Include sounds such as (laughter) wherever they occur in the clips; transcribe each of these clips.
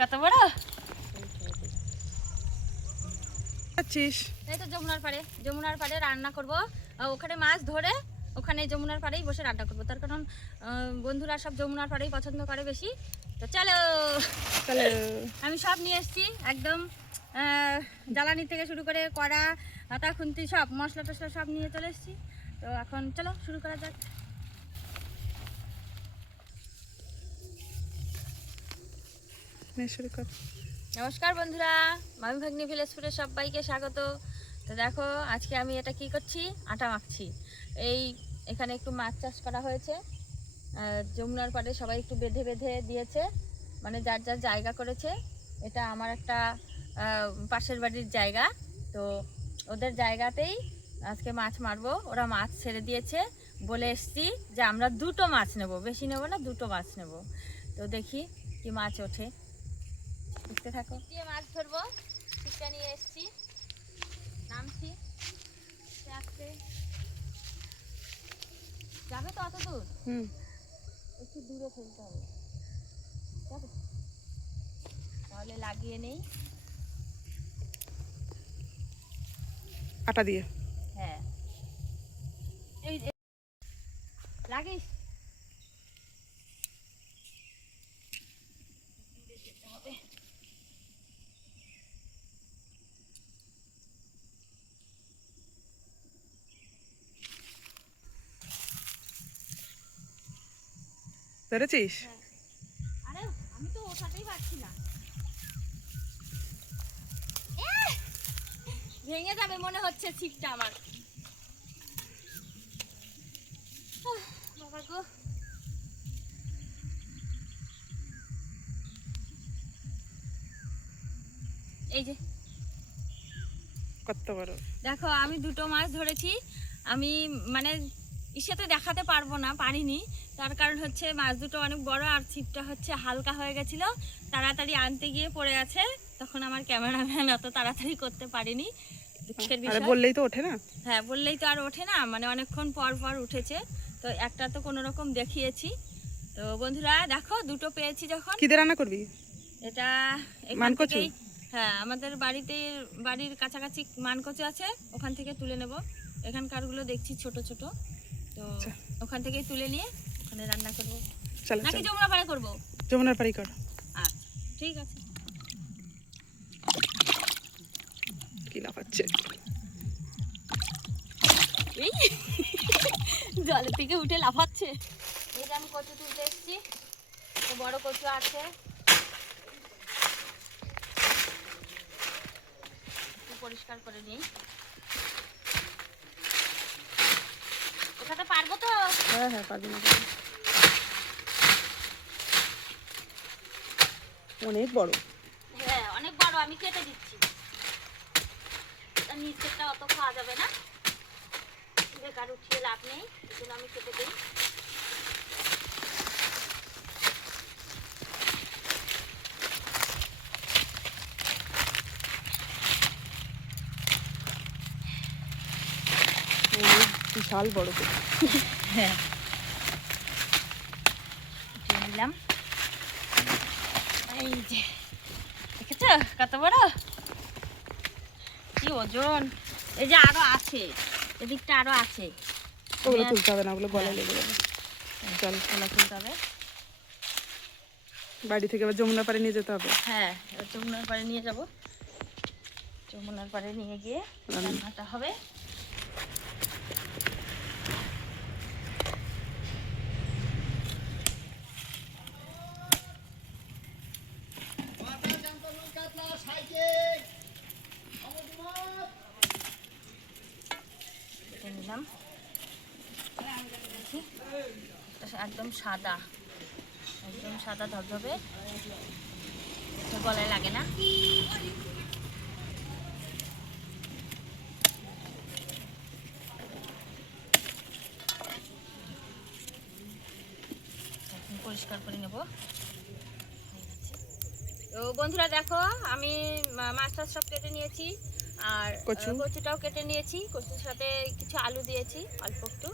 কত বড়? আছিস? এই তো যমুনার পাড়ে যমুনার পাড়ে রান্না করব। ওখানে মাছ ধরে ওখানে যমুনার পাড়েই বসে রান্না করব। তার কারণ বন্ধুরা সব যমুনার পাড়েই পছন্দ করে বেশি। তো চলো তাহলে আমি সব নিয়ে এসেছি একদম জ্বালানি থেকে শুরু করে কড়া আটা খুন্তি সব মশলা টশলা সব নিয়ে চলে এসেছি। তো এখন চলো শুরু করা যাক। নমস্কার বন্ধুরা, মামি ভাগ্নি ভিলেজ সবাইকে স্বাগত। তো দেখো, আজকে আমি এটা কি করছি? আটা মাখছি। এই এখানে একটু মাছ চাষ করা হয়েছে। যমুনার পাড়ে সবাই একটু বেঁধে বেঁধে দিয়েছে। মানে যার যার জায়গা করেছে। এটা আমার একটা পাশের বাড়ির জায়গা। তো ওদের জায়গাতেই আজকে মাছ মারবো। ওরা মাছ ছেড়ে দিয়েছে। বলে এসছি যে আমরা দুটো মাছ নেব। বেশি নেব না, দুটো মাছ নেব। তো দেখি কি মাছ ওঠে। দেখতে থাকো। দিয়ে মাছ ধরবো। ছিপটা নিয়ে এসছি। নামছি। সে আসছে যাবে তো অত দূর? হুম। একটু দূরে ফেলতে হবে। যাবে? তাহলে লাগিয়ে নেই। আটা দিয়ে। হ্যাঁ। এই লাগিস? ধরেছিস হ্যাঁ। আমি তো ওঠাতেই পারছি না। ভেঙে যাবে মনে হচ্ছে ছিপটা আমার। বাবা গো। এই যে। কত বড়? দেখো আমি দুটো মাছ ধরেছি। আমি মানে ইসেতে দেখাতে পারব না পারিনি। তার কারণ হচ্ছে মাছ দুটো অনেক বড় আর ছিপটা হচ্ছে হালকা হয়ে গেছিল। তাড়াতাড়ি আনতে গিয়ে পড়ে আছে। তখন আমার ক্যামেরাম্যান অত তাড়াতাড়ি করতে পারিনি। দুঃখের বিষয়। বললেই তো ওঠে না? হ্যাঁ বললেই তো আর ওঠে না। মানে অনেকক্ষণ পর পর উঠেছে। তো একটা তো কোনো রকম দেখিয়েছি। তো বন্ধুরা দেখো দুটো পেয়েছি যখন। কি রান্না করবি? এটা মানকচু? হ্যাঁ আমাদের বাড়িতে বাড়ির কাছাকাছি মানকচু আছে। ওখান থেকে তুলে নেব। এখানকারগুলো দেখছি ছোট ছোট। তো আচ্ছা। ওখান থেকেই তুলে নিয়ে ওখানে রান্না করব। চলো নাকি যমুনা পাড়ে করব? যমুনার পাড়ি কর। আচ্ছা ঠিক আছে। কি লাফাচ্ছে জলের থেকে উঠে লাফাচ্ছে। এই আমি কচু তুলতে এসেছি। তো বড় কচু আছে। পরিষ্কার করে নিই। ওঠাতে পারব তো? হ্যাঁ হ্যাঁ পারবি না অনেক বড়। হ্যাঁ অনেক বড় আমি কেটে দিচ্ছি। নিচেরটা অত খাওয়া যাবে না। বেকার উঠিয়ে লাভ নেই এগুলো জন্য আমি কেটে দিই অনেক বিশাল বড় হ্যাঁ। নিলাম। এই যে দেখেছ কত বড়? কি ওজন? এই যে আরও আছে এদিকটা আরও আছে। ওগুলো হ্যাঁ। তুলতে হবে না ওগুলো গলায় লেগে যাবে। চল খোলা তুলতে হবে। বাড়ি থেকে আবার যমুনা পাড়ে নিয়ে যেতে হবে। হ্যাঁ যমুনার পাড়ে নিয়ে যাব। যমুনার পাড়ে নিয়ে গিয়ে রান্নাটা হবে। নিলাম। একদম সাদা একদম সাদা ধবধবে। গলায় লাগে না। পরিষ্কার করে নেব। তো বন্ধুরা দেখো, আমি মাছ টাছ সব কেটে নিয়েছি। আর কচু? কচুটাও কেটে নিয়েছি। কচুর সাথে কিছু আলু দিয়েছি অল্প একটু।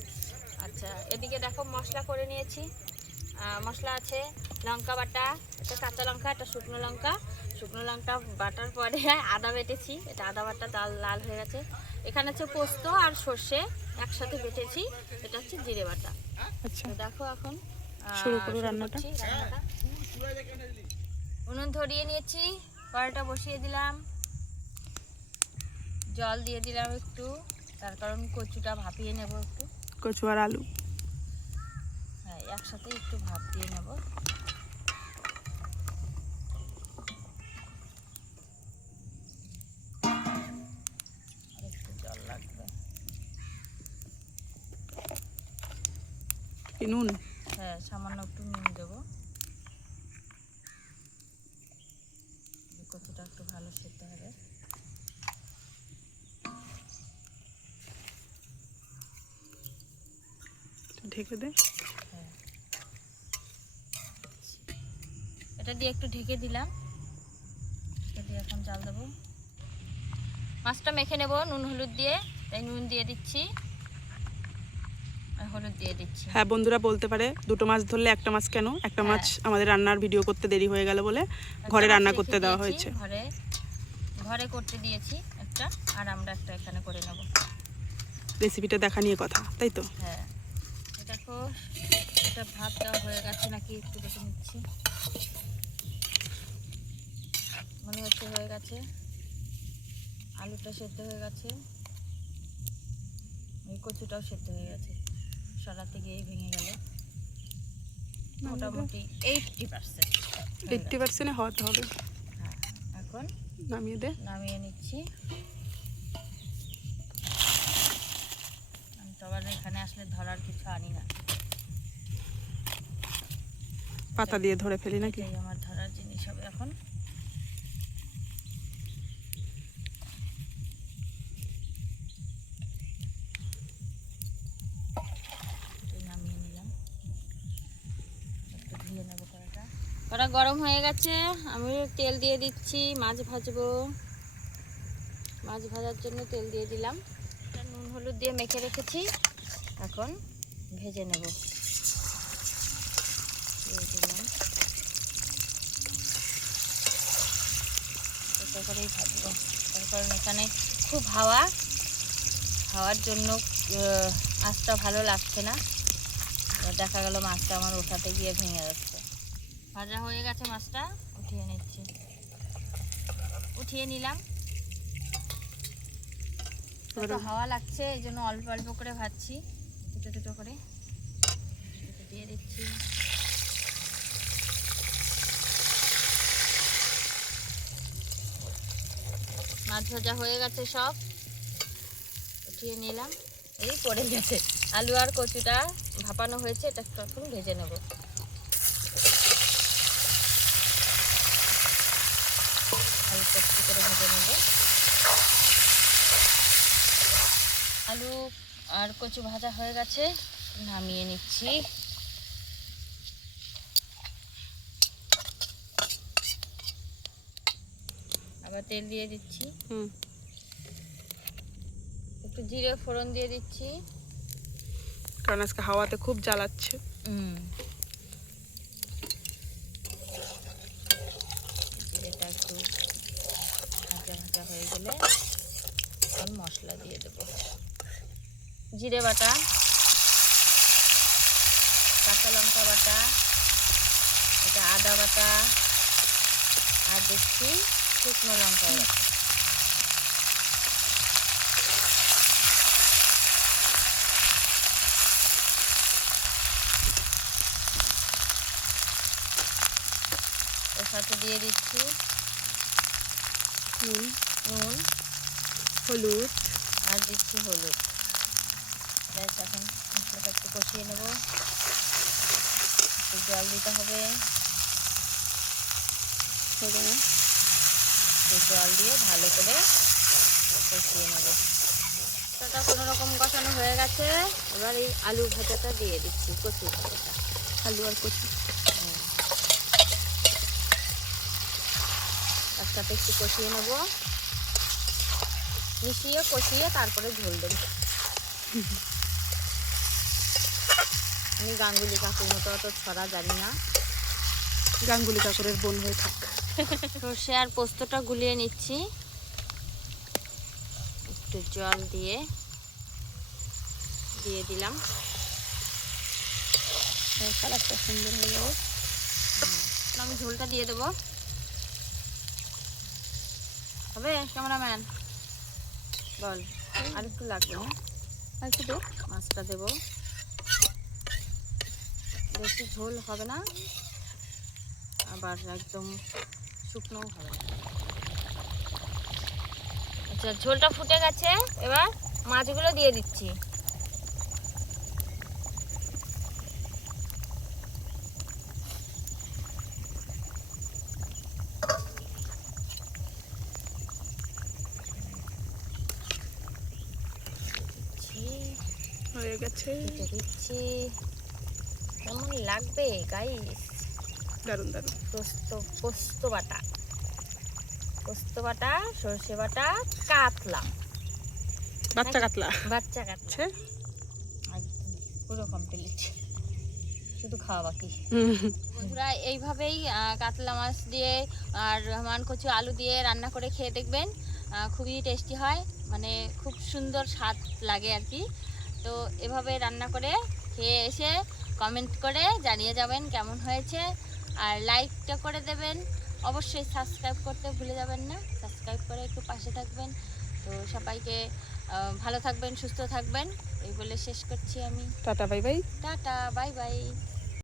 আচ্ছা এদিকে দেখো মশলা করে নিয়েছি। মশলা আছে লঙ্কা বাটা একটা কাঁচা লঙ্কা একটা শুকনো লঙ্কা। শুকনো লঙ্কা বাটার পরে (laughs) আদা বেটেছি এটা আদা বাটা লাল লাল হয়ে গেছে। এখানে হচ্ছে পোস্ত আর সর্ষে একসাথে বেটেছি এটা হচ্ছে জিরে বাটা। আচ্ছা। দেখো এখন শুরু করো রান্নাটা। উনুন ধরিয়ে নিয়েছি কড়াইটা বসিয়ে দিলাম। জল দিয়ে দিলাম একটু। তার কারণ কচুটা ভাপিয়ে নেব একটু। কচু আর আলু। হ্যাঁ একসাথে একটু ভাপ দিয়ে নেব। আর একটু জল লাগবে। কি নুন হ্যাঁ সামান্য একটু নুন দেবো এই কচুটা একটু ভালো সেদ্ধ হবে ঢেকে দে। হ্যাঁ এটা দিয়ে একটু ঢেকে দিলাম। এটা দিয়ে এখন জাল দেবো। মাছটা মেখে নেব নুন হলুদ দিয়ে। তাই নুন দিয়ে দিচ্ছি। আর হলুদ দিয়ে দিচ্ছি। হ্যাঁ বন্ধুরা বলতে পারে দুটো মাছ ধরলে একটা মাছ কেন? একটা মাছ আমাদের রান্নার ভিডিও করতে দেরি হয়ে গেল বলে ঘরে রান্না করতে দেওয়া হয়েছে। ঘরে ঘরে করতে দিয়েছি একটা আর আমরা একটা এখানে করে নেব। রেসিপিটা দেখা নিয়ে কথা তাই তো? হ্যাঁ। দেখো এটা ভাত দেওয়া হয়ে গেছে নাকি একটু দেখে নিচ্ছি। মনে হচ্ছে হয়ে গেছে। আলুটা সেদ্ধ হয়ে গেছে। এই কচুটাও সেদ্ধ হয়ে গেছে। সরাতে গিয়েই ভেঙে গেল। মোটামুটি এইটটি পার্সেন্ট এইটটি পার্সেন্টে হওয়াতে হবে। হ্যাঁ এখন নামিয়ে দে। নামিয়ে নিচ্ছি আমি তো আবার এখানে আসলে ধরার কিছু আনি না। পাতা দিয়ে ধরে ফেলি নাকি? আমার ধরার জিনিস হবে এখন। কড়া গরম হয়ে গেছে আমি তেল দিয়ে দিচ্ছি মাছ ভাজবো। মাছ ভাজার জন্য তেল দিয়ে দিলাম। নুন হলুদ দিয়ে মেখে রেখেছি। এখন ভেজে নেব। দিলাম। করেই ভাজবো। তার কারণ এখানে খুব হাওয়া। হাওয়ার জন্য মাছটা ভালো লাগছে না। দেখা গেল মাছটা আমার ওঠাতে গিয়ে ভেঙে যাচ্ছে। ভাজা হয়ে গেছে মাছটা। উঠিয়ে নিচ্ছি। উঠিয়ে নিলাম। হাওয়া লাগছে এই জন্য অল্প অল্প করে ভাজছি। দুটো দুটো করে। দুটো দিয়ে দিচ্ছি। মাছ ভাজা হয়ে গেছে সব। উঠিয়ে নিলাম। এই পড়ে গেছে। আলু আর কচুটা ভাপানো হয়েছে, এটা এখন ভেজে নেব। আলু কচু করে ভেজে নেব। আলু আর কচু ভাজা হয়ে গেছে নামিয়ে নিচ্ছি। আবার তেল দিয়ে দিচ্ছি। হুম। একটু জিরে ফোড়ন দিয়ে দিচ্ছি। কারণ আজকে হাওয়াতে খুব জ্বালাচ্ছে। হুম। জিরেটা একটু ভাজা ভাজা হয়ে গেলে মশলা দিয়ে দেবো। জিরে বাটা কাঁচা লঙ্কা বাটা এটা আদা বাটা আর দিচ্ছি শুকনো লঙ্কা বাটা। এর সাথে দিয়ে দিচ্ছি নুন। নুন। হলুদ। আর দিচ্ছি হলুদ। ব্যাস এখন মশলাটা একটু কষিয়ে নেব। একটু জল দিতে হবে। একটু জল দিয়ে ভালো করে কষিয়ে নেব। মশলাটা কোনো রকম কষানো হয়ে গেছে। এবার এই আলু ভাজাটা দিয়ে দিচ্ছি কচু ভাজাটা। আলু আর কচু। একসাথে একটু কষিয়ে নেব। মিশিয়ে কষিয়ে তারপরে ঝোল দেবো। (laughs) আমি গাঙ্গুলি কাকুর মতো অত ছড়া জানি না। গাঙ্গুলি কাকুরের বোন হয়ে থাক। সর্ষে আর পোস্তটা গুলিয়ে নিচ্ছি। একটু জল দিয়ে দিয়ে দিলাম। কালারটা সুন্দর হয়ে যাবে আমি ঝোলটা দিয়ে দেবো। হবে ক্যামেরাম্যান? বল আর একটু লাগবে হ্যাঁ আর একটু দে। মাছটা দেবো। বেশি ঝোল হবে না। আবার একদম শুকনোও হবে। আচ্ছা ঝোলটা ফুটে গেছে এবার মাছগুলো দিয়ে দিচ্ছি। দিচ্ছি হয়ে গেছে। দিচ্ছি। কেমন লাগবে গাইস দারুণ দারুণ পোস্ত পোস্ত বাটা। পোস্ত বাটা সর্ষে বাটা কাতলা। বাচ্চা কাতলা? বাচ্চা কাতলা। পুরো কমপ্লিট শুধু খাওয়া বাকি। হুম। বন্ধুরা এইভাবেই কাতলা মাছ দিয়ে আর রহমান কচু আলু দিয়ে রান্না করে খেয়ে দেখবেন। খুবই টেস্টি হয়। মানে খুব সুন্দর স্বাদ লাগে আর কি। তো এভাবে রান্না করে খেয়ে এসে কমেন্ট করে জানিয়ে যাবেন কেমন হয়েছে। আর লাইকটা করে দেবেন। অবশ্যই সাবস্ক্রাইব করতে ভুলে যাবেন না। সাবস্ক্রাইব করে একটু পাশে থাকবেন। তো সবাইকে ভালো থাকবেন সুস্থ থাকবেন। এই বলে শেষ করছি আমি। Tata bye bye tata bye bye